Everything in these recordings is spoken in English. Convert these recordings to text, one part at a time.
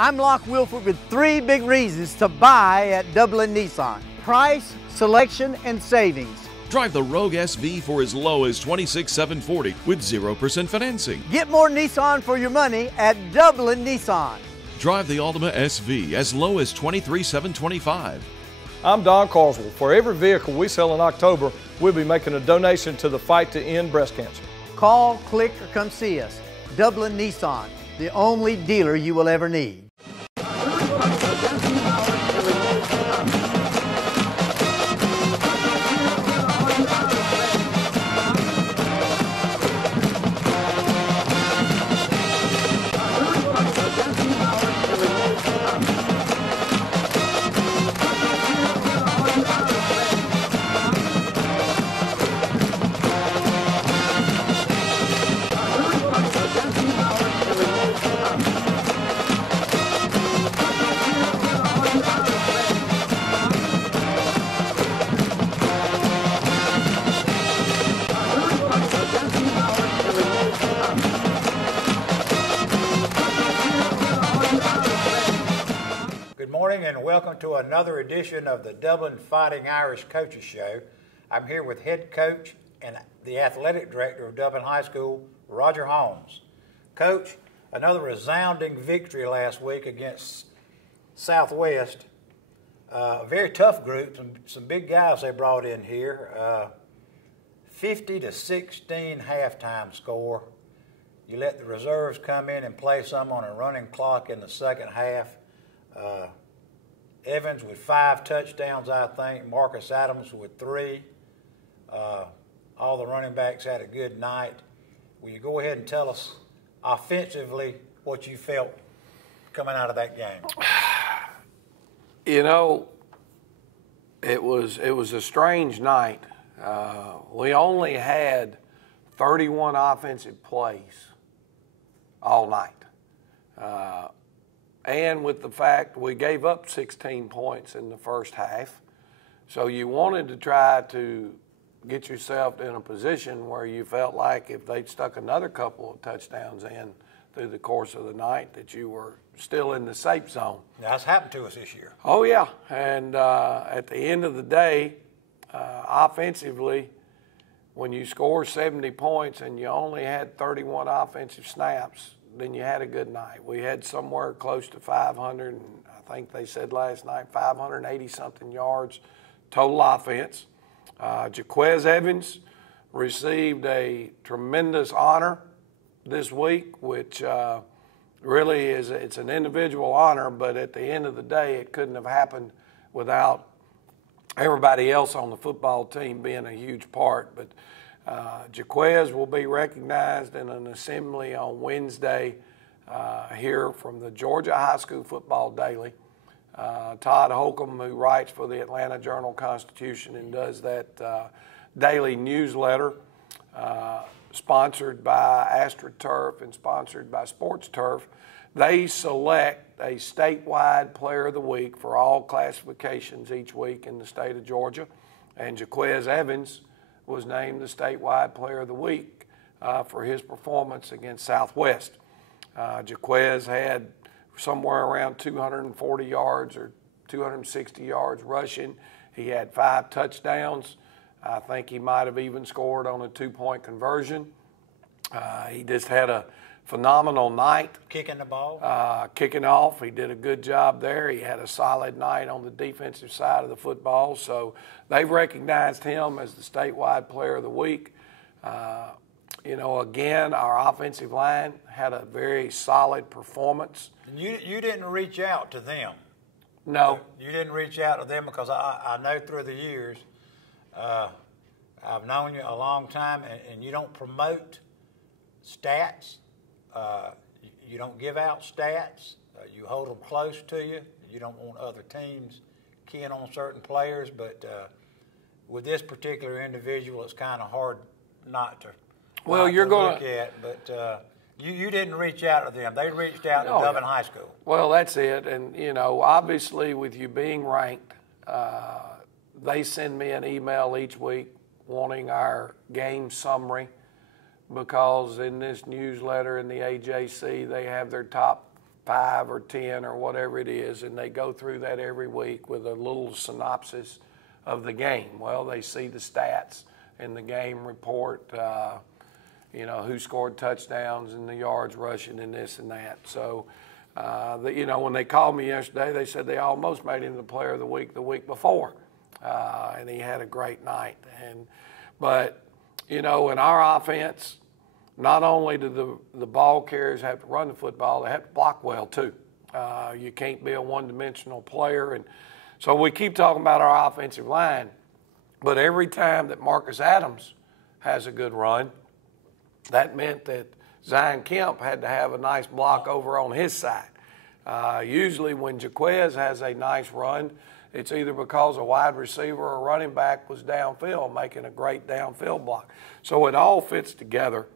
I'm Locke Wilford with 3 big reasons to buy at Dublin Nissan. Price, selection, and savings. Drive the Rogue SV for as low as $26,740 with 0% financing. Get more Nissan for your money at Dublin Nissan. Drive the Altima SV as low as $23,725. I'm Don Carswell. For every vehicle we sell in October, we'll be making a donation to the fight to end breast cancer. Call, click, or come see us. Dublin Nissan, the only dealer you will ever need. And welcome to another edition of the Dublin Fighting Irish Coaches Show. I'm here with head coach and the athletic director of Dublin High School, Roger Holmes. Coach, another resounding victory last week against Southwest. A very tough group, some big guys they brought in here. 50-16 halftime score. You let the reserves come in and play some on a running clock in the second half. Evans with 5 touchdowns, I think. Marcus Adams with 3. All the running backs had a good night. Will you go ahead and tell us offensively what you felt coming out of that game? You know, it was a strange night. We only had 31 offensive plays all night. And with the fact we gave up 16 points in the first half, so you wanted to try to get yourself in a position where you felt like if they'd stuck another couple of touchdowns in through the course of the night that you were still in the safe zone. That's happened to us this year. Oh, yeah. And at the end of the day, offensively, when you score 70 points and you only had 31 offensive snaps, then you had a good night. We had somewhere close to 500, and I think they said last night, 580-something yards total offense. Jaquez Evans received a tremendous honor this week, which really it's an individual honor, but at the end of the day, it couldn't have happened without everybody else on the football team being a huge part. But Jaquez will be recognized in an assembly on Wednesday here from the Georgia High School Football Daily. Todd Holcomb, who writes for the Atlanta Journal-Constitution and does that daily newsletter, sponsored by AstroTurf and sponsored by Sports Turf, they select a statewide Player of the Week for all classifications each week in the state of Georgia, and Jaquez Evans was named the statewide Player of the Week for his performance against Southwest. Jaquez had somewhere around 240 yards or 260 yards rushing. He had 5 touchdowns. I think he might have even scored on a 2-point conversion. He just had a phenomenal night. Kicking the ball? Kicking off. He did a good job there. He had a solid night on the defensive side of the football. So they've recognized him as the statewide Player of the Week. You know, again, our offensive line had a very solid performance. You didn't reach out to them. No. You didn't reach out to them because I know through the years, I've known you a long time, and you don't promote stats. You don't give out stats. You hold them close to you. You don't want other teams keying on certain players. But with this particular individual, it's kind of hard not to. Well, you're going look at, but you didn't reach out to them. They reached out to Dublin High School. Well, that's it. And, you know, obviously with you being ranked, they send me an email each week wanting our game summary, because in this newsletter in the AJC, they have their top 5 or 10 or whatever it is, and they go through that every week with a little synopsis of the game. Well, they see the stats in the game report, you know, who scored touchdowns and the yards rushing and this and that. So, you know, when they called me yesterday, they said they almost made him the player of the week before, and he had a great night. But, you know, in our offense, not only do the ball carriers have to run the football, they have to block well too. You can't be a one-dimensional player. And so we keep talking about our offensive line, but every time that Marcus Adams has a good run, that meant that Zion Kemp had to have a nice block over on his side. Usually when Jaquez has a nice run, it's either because a wide receiver or running back was downfield making a great downfield block. So it all fits together.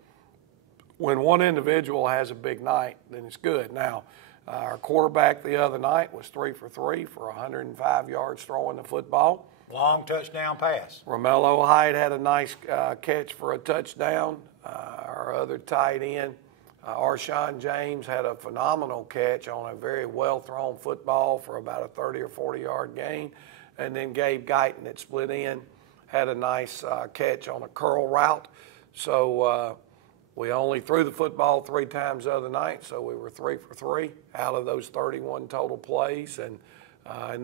When one individual has a big night, then it's good. Now, our quarterback the other night was 3 for 3 for 105 yards throwing the football. Long touchdown pass. Romello Hyde had a nice catch for a touchdown. Our other tight end, Arshawn James, had a phenomenal catch on a very well-thrown football for about a 30 or 40-yard gain. And then Gabe Guyton that split in had a nice catch on a curl route. So we only threw the football 3 times the other night, so we were 3 for 3 out of those 31 total plays. And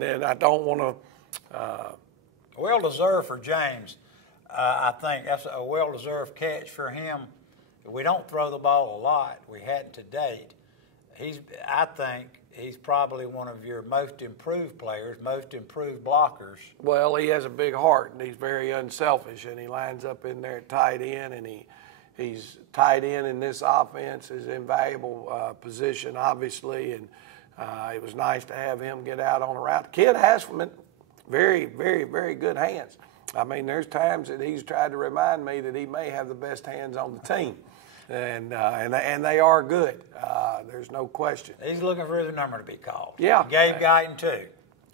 then I don't want to well-deserved for James. I think that's a well-deserved catch for him. We don't throw the ball a lot. We hadn't to date. I think he's probably one of your most improved players, most improved blockers. Well, he has a big heart, and he's very unselfish, and he lines up in there at tight end, and he's tight end in this offense is an invaluable position, obviously, and it was nice to have him get out on a route. The kid has very, very, very good hands. I mean, there's times that he's tried to remind me that he may have the best hands on the team, and they are good. There's no question. He's looking for his number to be called. Yeah. Gabe Guyton, too.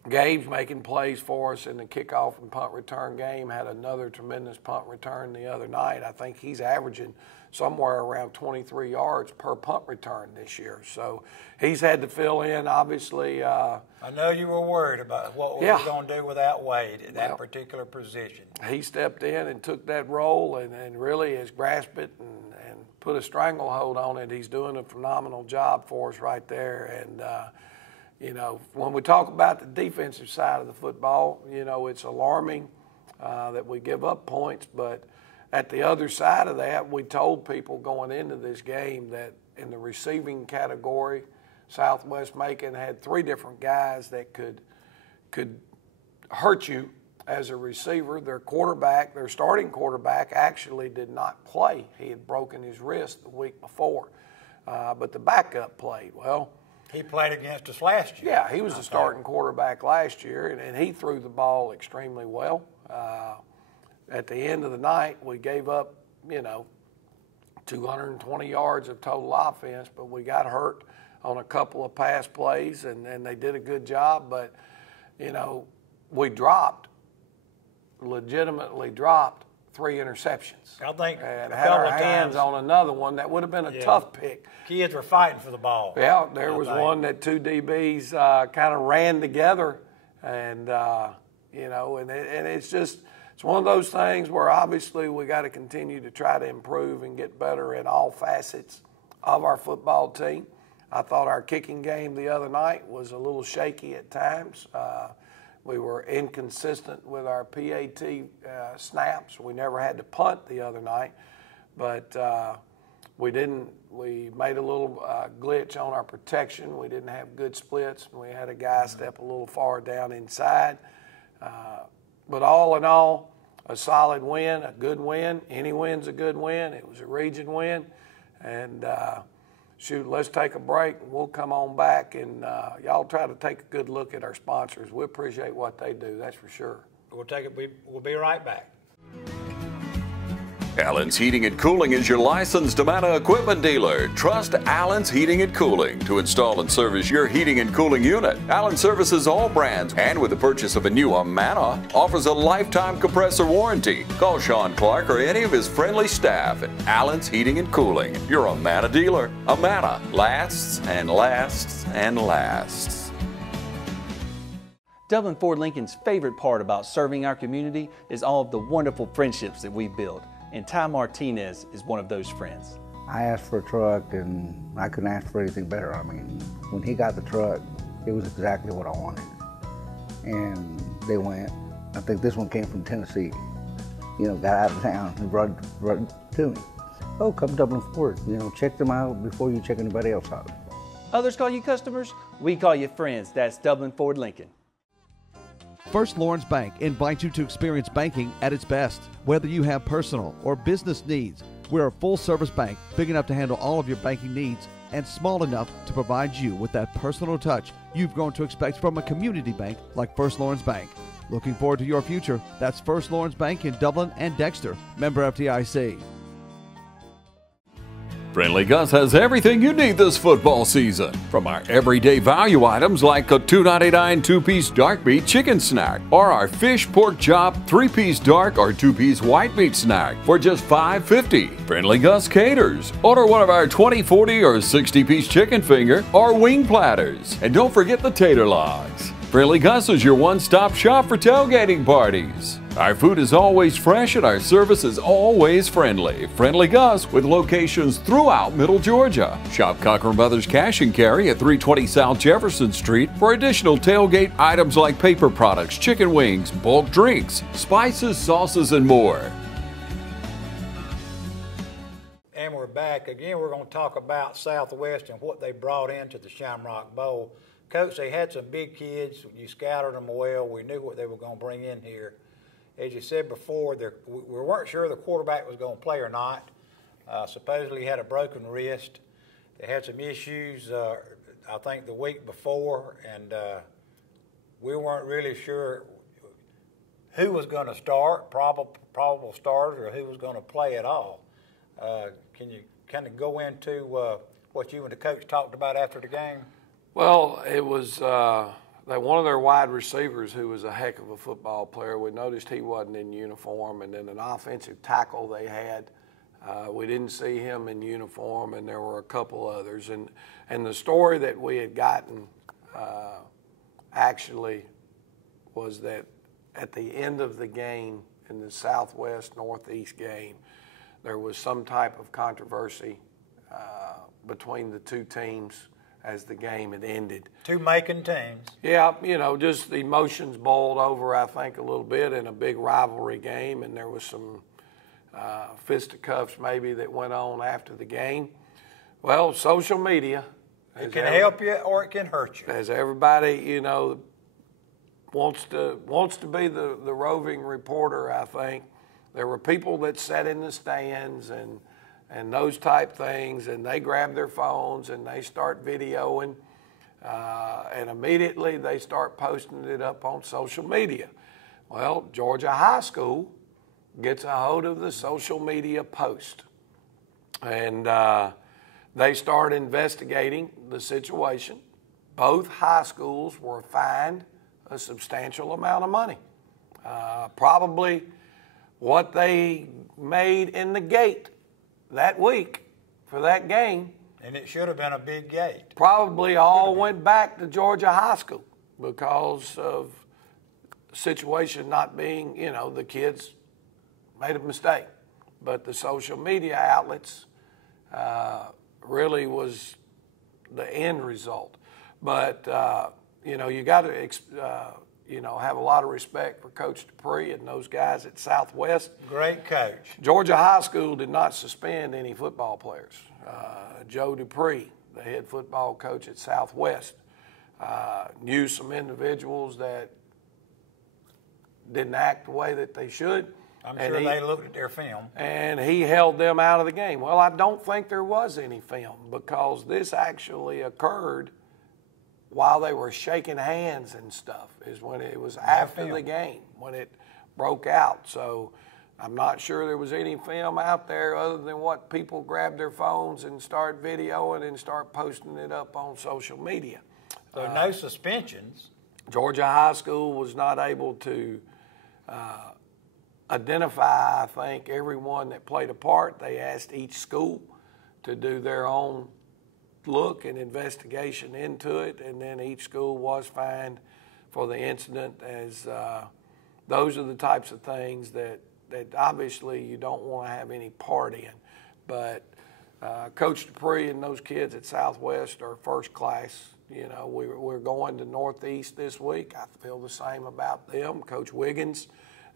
Gabe's making plays for us in the kickoff and punt return game. Had another tremendous punt return the other night. I think he's averaging somewhere around 23 yards per punt return this year. So he's had to fill in, obviously. I know you were worried about what we were going to do without Wade at that particular position. He stepped in and took that role and really has grasped it and put a stranglehold on it. He's doing a phenomenal job for us right there. And, you know, when we talk about the defensive side of the football, you know, it's alarming that we give up points. But at the other side of that, we told people going into this game that in the receiving category, Southwest Macon had 3 different guys that could hurt you as a receiver. Their quarterback, their starting quarterback, actually did not play. He had broken his wrist the week before. But the backup played. Well, he played against us last year. Yeah, he was the starting quarterback last year, and he threw the ball extremely well. At the end of the night, we gave up, you know, 220 yards of total offense, but we got hurt on a couple of pass plays, and they did a good job. But, you know, we legitimately dropped 3 interceptions. I think and had our hands on another one that would have been a tough pick. Kids were fighting for the ball. Yeah, there was one that 2 DBs kind of ran together, and you know, and it's just it's one of those things where obviously we got to continue to try to improve and get better in all facets of our football team. I thought our kicking game the other night was a little shaky at times. We were inconsistent with our PAT snaps. We never had to punt the other night, but we made a little glitch on our protection. We didn't have good splits. We had a guy step a little far down inside. But all in all, a solid win, a good win. Any win's a good win. It was a region win. And shoot, let's take a break, and we'll come on back, and y'all try to take a good look at our sponsors. We appreciate what they do, that's for sure. We'll be right back. Allen's Heating and Cooling is your licensed Amana equipment dealer. Trust Allen's Heating and Cooling to install and service your heating and cooling unit. Allen services all brands, and with the purchase of a new Amana, offers a lifetime compressor warranty. Call Sean Clark or any of his friendly staff at Allen's Heating and Cooling, your Amana dealer. Amana lasts and lasts and lasts. Dublin Ford Lincoln's favorite part about serving our community is all of the wonderful friendships that we build. And Ty Martinez is one of those friends. I asked for a truck and I couldn't ask for anything better. I mean, when he got the truck, it was exactly what I wanted. And they went, I think this one came from Tennessee, you know, got out of town and brought it to me. Oh, come Dublin Ford, you know, check them out before you check anybody else out. Others call you customers, we call you friends. That's Dublin Ford Lincoln. First Lawrence Bank invites you to experience banking at its best. Whether you have personal or business needs, we're a full-service bank big enough to handle all of your banking needs and small enough to provide you with that personal touch you've grown to expect from a community bank like First Lawrence Bank. Looking forward to your future. That's First Lawrence Bank in Dublin and Dexter. Member FDIC. Friendly Gus has everything you need this football season. From our everyday value items like a $2.99 two-piece dark meat chicken snack, or our fish pork chop 3-piece dark or 2-piece white meat snack for just $5.50. Friendly Gus caters. Order one of our 20, 40, or 60-piece chicken finger or wing platters. And don't forget the tater logs. Friendly Gus is your one-stop shop for tailgating parties. Our food is always fresh and our service is always friendly. Friendly Gus with locations throughout Middle Georgia. Shop Cochran Brothers Cash and Carry at 320 South Jefferson Street for additional tailgate items like paper products, chicken wings, bulk drinks, spices, sauces, and more. And we're back. Again, we're going to talk about Southwest and what they brought into the Shamrock Bowl. Coach, they had some big kids. You scouted them well. We knew what they were going to bring in here. As you said before, we weren't sure the quarterback was going to play or not. Supposedly he had a broken wrist. They had some issues, I think, the week before, and we weren't really sure who was going to start, probable starters, or who was going to play at all. Can you kind of go into what you and the coach talked about after the game? Well, it was one of their wide receivers who was a heck of a football player. We noticed he wasn't in uniform, and then an offensive tackle they had. We didn't see him in uniform, and there were a couple others. And the story that we had gotten actually was that at the end of the game, in the Southwest-Northeast game, there was some type of controversy between the two teams as the game had ended. Two making teams. Yeah, you know, just the emotions boiled over, I think, a little bit in a big rivalry game, and there was some fisticuffs maybe that went on after the game. Well, social media. It can help you or it can hurt you. As everybody, you know, wants to be the roving reporter, I think. There were people that sat in the stands and those type things, and they grab their phones and they start videoing, and immediately they start posting it up on social media. Well, Georgia High School gets a hold of the social media post, and they start investigating the situation. Both high schools were fined a substantial amount of money, probably what they made in the gate that week for that game. And it should have been a big gate. Probably all went back to Georgia High School because of the situation not being, you know, the kids made a mistake. But the social media outlets really was the end result. But, you know, you got to, you know, have a lot of respect for Coach Dupree and those guys at Southwest. Great coach. Georgia High School did not suspend any football players. Joe Dupree, the head football coach at Southwest, knew some individuals that didn't act the way that they should. I'm sure they looked at their film. And he held them out of the game. Well, I don't think there was any film because this actually occurred while they were shaking hands and stuff, is when it was after the game, when it broke out. So I'm not sure there was any film out there other than what people grabbed their phones and start videoing and start posting it up on social media. So no suspensions. Georgia High School was not able to identify, I think, everyone that played a part. They asked each school to do their own look and investigation into it, and then each school was fined for the incident, as those are the types of things that obviously you don't want to have any part in. But Coach Dupree and those kids at Southwest are first class. You know, we're going to Northeast this week. I feel the same about them. Coach Wiggins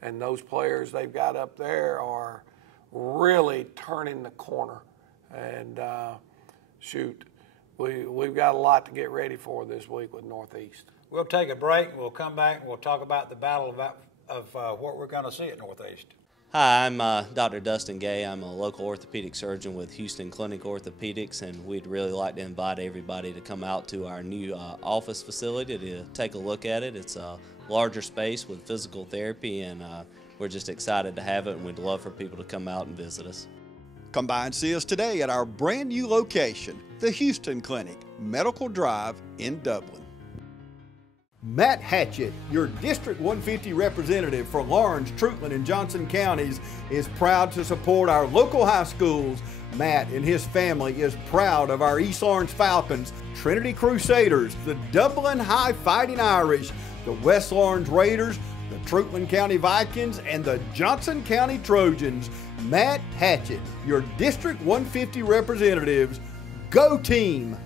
and those players they've got up there are really turning the corner. And shoot, we've got a lot to get ready for this week with Northeast. We'll take a break, and we'll come back, and we'll talk about the battle of what we're going to see at Northeast. Hi, I'm Dr. Dustin Gay. I'm a local orthopedic surgeon with Houston Clinic Orthopedics, and we'd really like to invite everybody to come out to our new office facility to take a look at it. It's a larger space with physical therapy, and we're just excited to have it, and we'd love for people to come out and visit us. Come by and see us today at our brand new location, the Houston Clinic, Medical Drive in Dublin. Matt Hatchett, your District 150 representative for Lawrence, Truitland, and Johnson counties, is proud to support our local high schools. Matt and his family is proud of our East Lawrence Falcons, Trinity Crusaders, the Dublin High Fighting Irish, the West Lawrence Raiders, the Truitland County Vikings, and the Johnson County Trojans. Matt Hatchett, your District 150 representatives. Go team!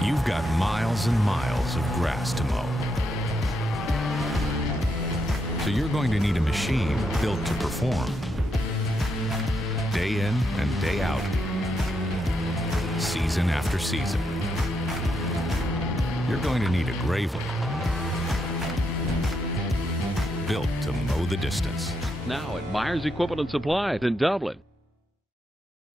You've got miles and miles of grass to mow. So you're going to need a machine built to perform. Day in and day out. Season after season. You're going to need a Gravely. Built to mow the distance. Now at Myers Equipment & Supply in Dublin.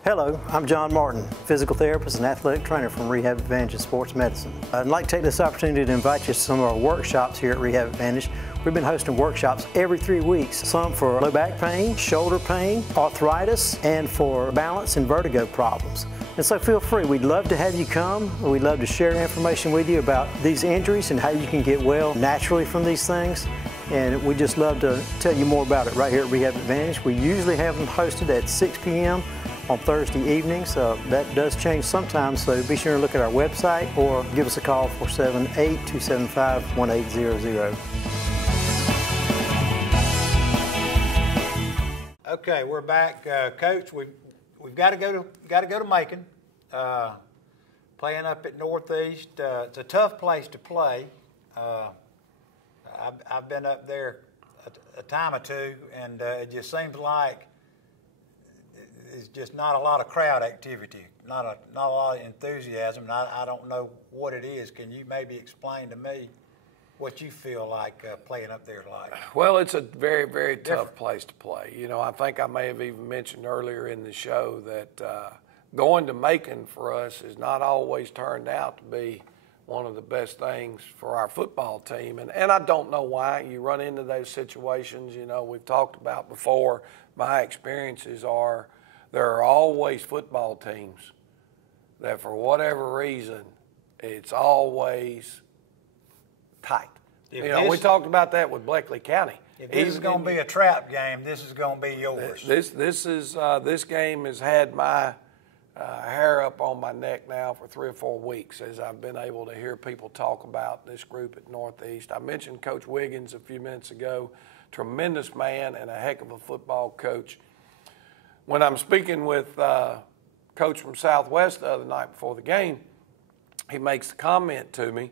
Hello, I'm John Martin, physical therapist and athletic trainer from Rehab Advantage in Sports Medicine. I'd like to take this opportunity to invite you to some of our workshops here at Rehab Advantage. We've been hosting workshops every 3 weeks, some for low back pain, shoulder pain, arthritis, and for balance and vertigo problems. And so feel free, we'd love to have you come. We'd love to share information with you about these injuries and how you can get well naturally from these things. And we'd just love to tell you more about it right here at Rehab Advantage. We usually have them hosted at 6 p.m. on Thursday evenings. That does change sometimes, so be sure to look at our website or give us a call 478-275-1800. Okay, we're back, Coach. We've got to go to Macon. Playing up at Northeast, it's a tough place to play. I've been up there a time or two, and it just seems like it's just not a lot of crowd activity, not a lot of enthusiasm. And I don't know what it is. Can you maybe explain to me what you feel like playing up there like? Well, it's a very, very tough place to play. You know, I think I may have even mentioned earlier in the show that going to Macon for us has not always turned out to be one of the best things for our football team. And I don't know why. You run into those situations, you know, we've talked about before. My experiences are there are always football teams that for whatever reason, it's always tight. You know, we talked about that with Bleckley County. If this is going to be a trap game, this is going to be yours. This game has had my hair up on my neck now for 3 or 4 weeks as I've been able to hear people talk about this group at Northeast. I mentioned Coach Wiggins a few minutes ago, tremendous man and a heck of a football coach. When I'm speaking with Coach from Southwest the other night before the game, he makes the comment to me,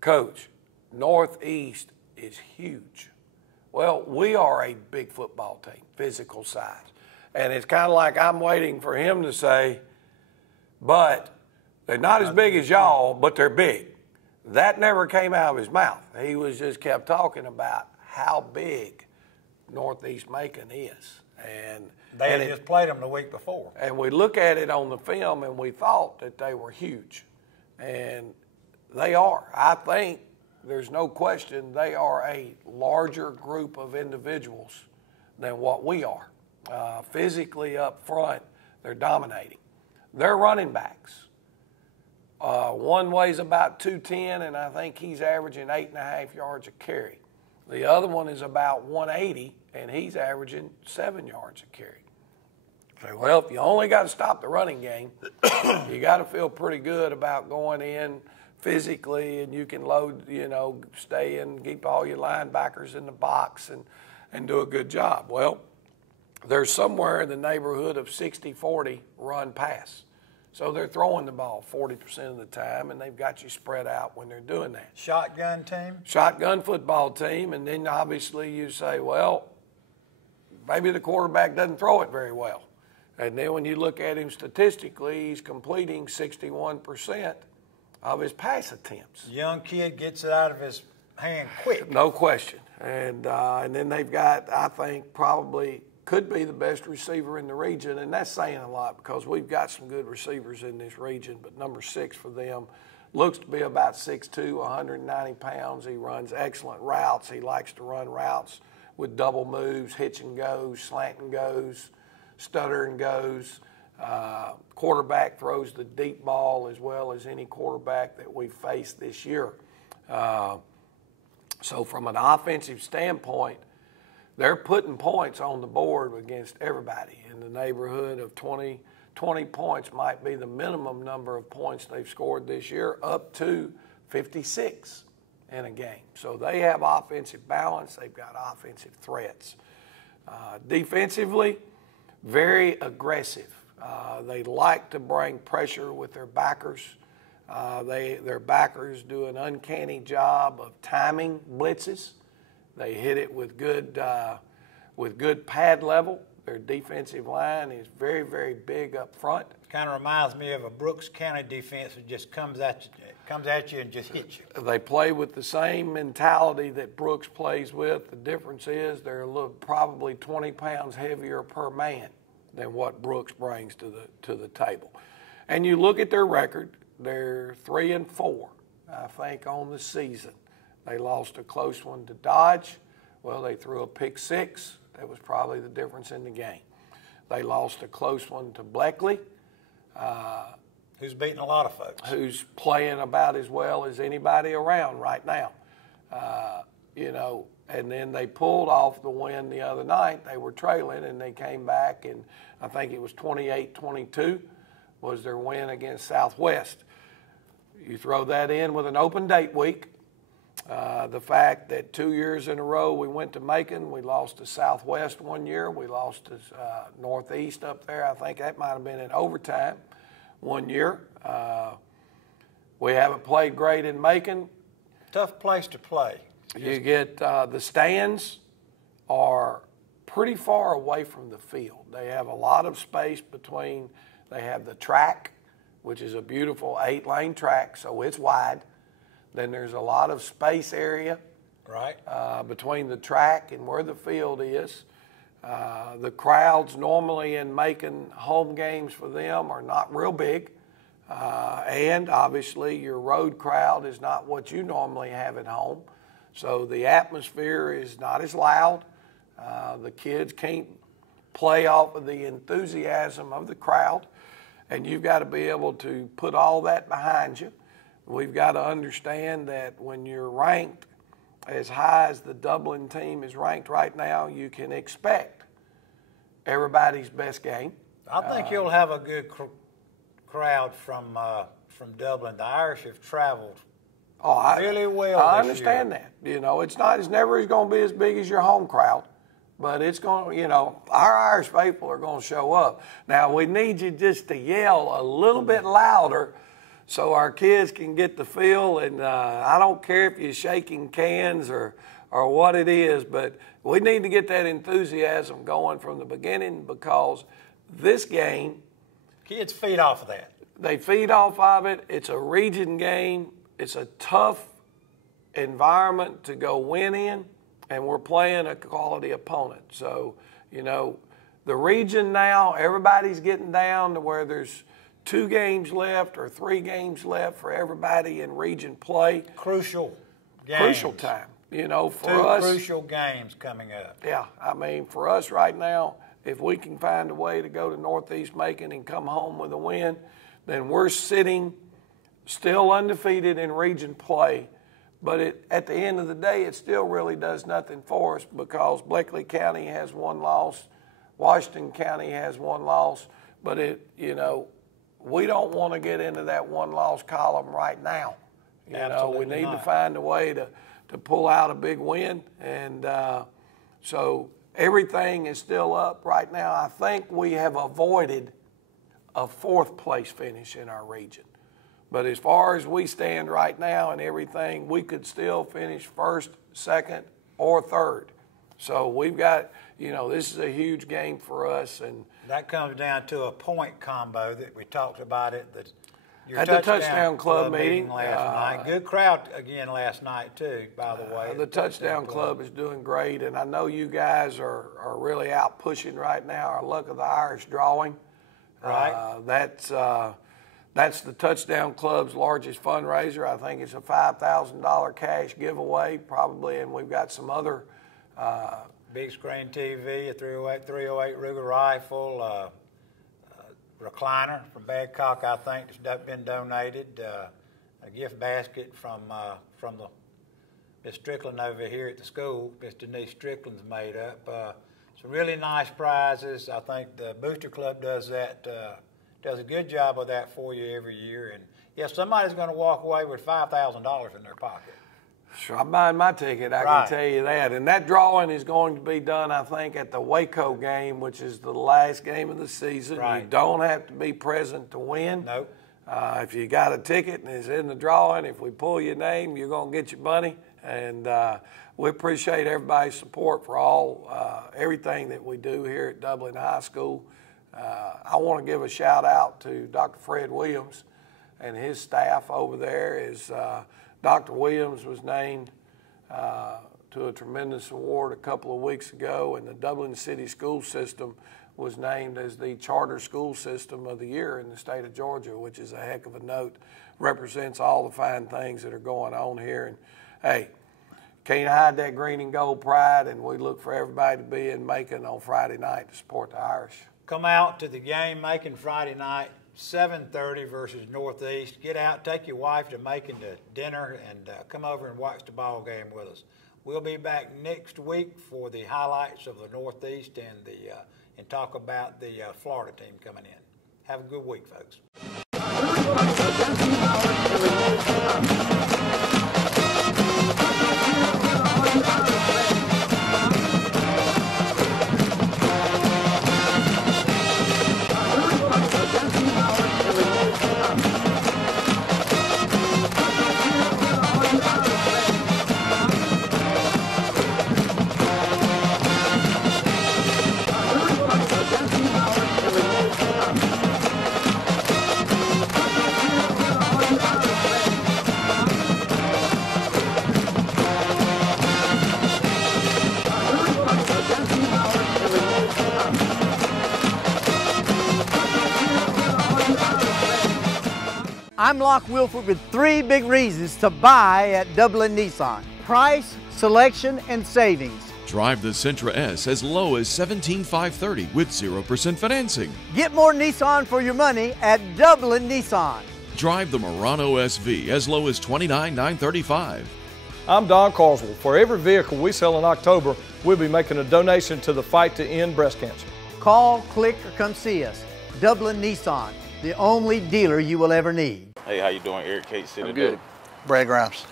Coach, Northeast is huge. Well, we are a big football team, physical size. And it's kind of like I'm waiting for him to say, but they're not as big as y'all, but they're big. That never came out of his mouth. He was just kept talking about how big Northeast Macon is. And they had just played them the week before. And we look at it on the film, and we thought that they were huge. And they are. I think there's no question they are a larger group of individuals than what we are. Physically up front, they're dominating. They're running backs. One weighs about 210, and I think he's averaging 8.5 yards a carry. The other one is about 180, and he's averaging 7 yards a carry. Okay, well, if you only got to stop the running game, you got to feel pretty good about going in physically, and you can load, stay and keep all your linebackers in the box and do a good job. Well, there's somewhere in the neighborhood of 60-40 run-pass. So they're throwing the ball 40% of the time, and they've got you spread out when they're doing that. Shotgun team? Shotgun football team, and then obviously you say, well, maybe the quarterback doesn't throw it very well. And then when you look at him statistically, he's completing 61% of his pass attempts. Young kid gets it out of his hand quick. No question. And then they've got, I think, probably could be the best receiver in the region, and that's saying a lot because we've got some good receivers in this region, but number 6 for them looks to be about 6'2", 190 pounds. He runs excellent routes. He likes to run routes with double moves, hitch and goes, slant and goes, stutter and goes. Quarterback throws the deep ball as well as any quarterback that we've faced this year. So from an offensive standpoint, they're putting points on the board against everybody. In the neighborhood of 20 points might be the minimum number of points they've scored this year, up to 56 in a game. So they have offensive balance. They've got offensive threats. Defensively, very aggressive. They like to bring pressure with their backers. Their backers do an uncanny job of timing blitzes. They hit it with good pad level. Their defensive line is very, very big up front. Kind of reminds me of a Brooks County defense that just comes at you and just hits you. They play with the same mentality that Brooks plays with. The difference is they're probably 20 pounds heavier per man than what Brooks brings to the table. And you look at their record, they're 3-4, I think, on the season. They lost a close one to Dodge. Well, they threw a pick 6. That was probably the difference in the game. They lost a close one to Bleckley. Who's beating a lot of folks. Who's playing about as well as anybody around right now. And then they pulled off the win the other night. They were trailing, and they came back, and I think it was 28-22 was their win against Southwest. You throw that in with an open date week. The fact that 2 years in a row we went to Macon, we lost to Southwest one year, we lost to Northeast up there. I think that might have been in overtime one year. We haven't played great in Macon. Tough place to play. You get the stands are pretty far away from the field. They have a lot of space between. They have the track, which is a beautiful 8-lane track, so it's wide. Then there's a lot of space area between the track and where the field is. The crowds normally in Macon home games for them are not real big. And obviously your road crowd is not what you normally have at home. So the atmosphere is not as loud. The kids can't play off of the enthusiasm of the crowd. And you've got to be able to put all that behind you. We've got to understand that when you're ranked as high as the Dublin team is ranked right now, you can expect everybody's best game. I think you'll have a good crowd from Dublin. The Irish have traveled really well I this understand year. that. It's never going to be as big as your home crowd. But it's going to, our Irish faithful are going to show up. Now, we need you just to yell a little bit louder so our kids can get the feel. And I don't care if you're shaking cans or what it is, but we need to get that enthusiasm going from the beginning because this game. Kids feed off of that. They feed off of it. It's a region game. It's a tough environment to go win in. and we're playing a quality opponent. So, you know, the region now, everybody's getting down to where there's 2 games left or 3 games left for everybody in region play. Crucial games. Crucial time. You know, for 2 us. crucial games coming up. Yeah, I mean, for us right now, if we can find a way to go to Northeast Macon and come home with a win, then we're sitting still undefeated in region play. But at the end of the day, it still really does nothing for us because Bleckley County has 1 loss, Washington County has 1 loss, but you know, we don't want to get into that 1-loss column right now. You know, we need to find a way to pull out a big win, and so everything is still up right now. I think we have avoided a 4th place finish in our region. But as far as we stand right now and everything, we could still finish 1st, 2nd, or 3rd. So we've got, you know, this is a huge game for us. And that comes down to a point combo that we talked about at the Touchdown Club meeting last night. Good crowd again last night too, by the way. The Touchdown Club is doing great, and I know you guys are really out pushing right now our Luck of the Irish drawing. Right. That's the Touchdown Club's largest fundraiser. I think it's a $5,000 cash giveaway probably, and we've got some other big screen TV, a 308 Ruger rifle, recliner from Badcock, I think, that's been donated. A gift basket from the Miss Strickland over here at the school. Miss Denise Strickland's made up. Some really nice prizes. I think the Booster Club does that. Does a good job of that for you every year. And yeah, somebody's going to walk away with $5,000 in their pocket. Sure, I'm buying my ticket, I can tell you that. And that drawing is going to be done, I think, at the Waco game, which is the last game of the season. Right. You don't have to be present to win. Nope. If you got a ticket and it's in the drawing, if we pull your name, you're going to get your money. And we appreciate everybody's support for everything that we do here at Dublin High School. I want to give a shout out to Dr. Fred Williams and his staff over there. Dr. Williams was named to a tremendous award a couple of weeks ago, and the Dublin City School System was named as the Charter School System of the Year in the state of Georgia, which is a heck of a note. Represents all the fine things that are going on here. And hey, can't hide that green and gold pride, and we look for everybody to be in Macon on Friday night to support the Irish. Come out to the game Macon Friday night, 7:30 versus Northeast. Get out, take your wife to Macon to dinner, and come over and watch the ball game with us. We'll be back next week for the highlights of the Northeast and talk about the Florida team coming in. Have a good week, folks. I'm Locke Wilford with 3 big reasons to buy at Dublin Nissan. Price, selection, and savings. Drive the Sentra S as low as $17,530 with 0% financing. Get more Nissan for your money at Dublin Nissan. Drive the Murano SV as low as $29,935. I'm Don Carswell. For every vehicle we sell in October, we'll be making a donation to the fight to end breast cancer. Call, click, or come see us. Dublin Nissan, the only dealer you will ever need. Hey, how you doing? Eric Kate City. I'm good. Brad Grimes.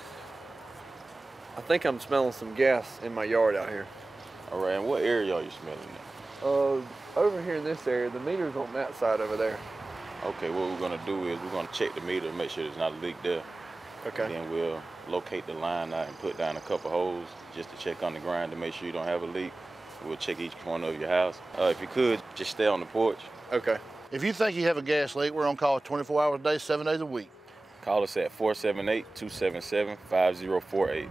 I think I'm smelling some gas in my yard out here. All right, and what area are you smelling now? Over here in this area, the meter's on that side over there. Okay, what we're gonna do is we're gonna check the meter to make sure there's not a leak there. Okay. Then we'll locate the line out and put down a couple holes just to check on the ground to make sure you don't have a leak. We'll check each corner of your house. If you could, just stay on the porch. Okay. If you think you have a gas leak, we're on call 24 hours a day, 7 days a week. Call us at 478-277-5048.